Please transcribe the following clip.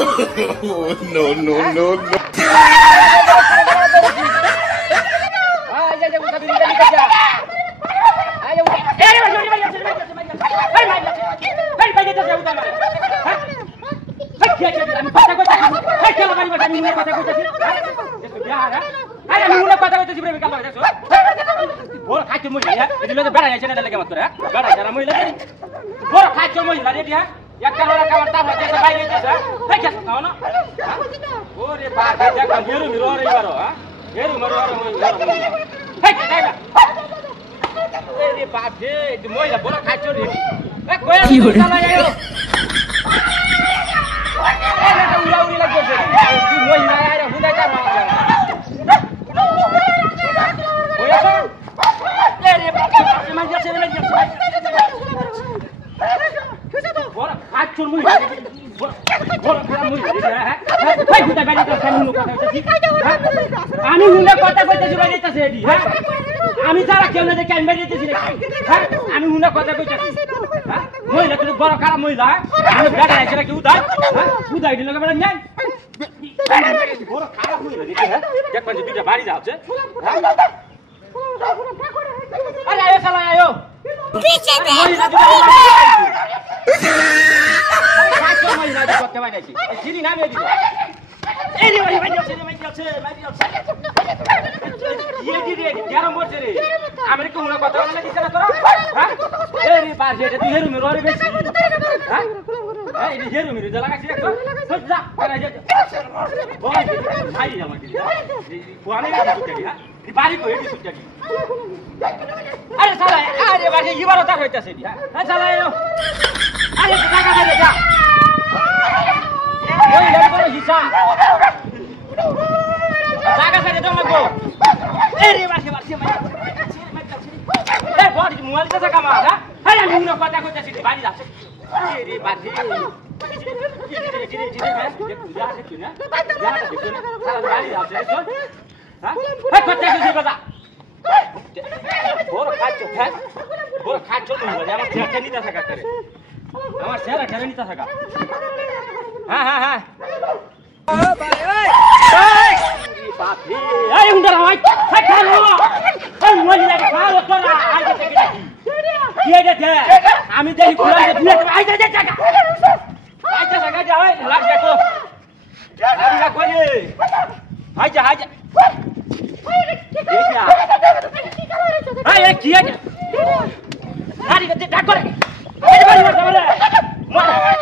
No, no, no, no. আমি যারা কেউ না দেখে আমি বেরিয়েছি আমি হুনা কথা কইতাছি মহিলা তুমি বড় খারাপ মহিলা আমি গাড়ি আছে নাকি উদাই উদাই দিলে কেমন নাই বড় খারাপ মহিলা দিতে দেখবেন যে দুইটা বাড়ি যাচ্ছে আরে আয় শালা আয়ো পিছে দে মহিলা করতে পাইছি জিনি নামে দিল এই রে ভাই যাচ্ছে গরম পড়ছে রে আমি কি হুনা কথা বলে দিছ না তোরা হ্যাঁ এই রে পাশে এটা তুই হেরু মেরো রে বেশি হ্যাঁ এই রে হেরু মেরো জ্বালা গাছি একটু সব যা করে যা বল ভাই আমাকে কোয়ানে সুটকি হ্যাঁ এই বাড়ি কই এই সুটকি আরে শালা আরে বাড়ি ইবারো তা হইতাছে দি হ্যাঁ শালা আরে টাকা দে যা ওই লেবো হিসাব জায়গা ছেড়ে দাও লাগবো এই রে বাসে এই বড় মোবাইল কাছে কামা হ্যাঁ হ্যাঁ আমি উনা কথা কইতাছি বাড়ি যাচ্ছে এই রে বাসে বাড়ি যাচ্ছে হ্যাঁ এই কথা কিছু কথা বড় খাচ্ছো তুমি আমার ছেড়ে নিতে থাকা করে আমার ছেড়ে নিতে থাকা হ্যাঁ হ্যাঁ হ্যাঁ এই উন্ডার হয় হাই খালো এই মহিলা খালো তোরা আইতে থেকে কি এটা দে আমি দেখি পুরা দিয়ে আইতে দে টাকা আইতে টাকা যাও লাগ দেখো আমি না করি হাইজা দেখিয়া এই কি এটা গাড়ি তে ডাক করে এই বাড়ি মারতে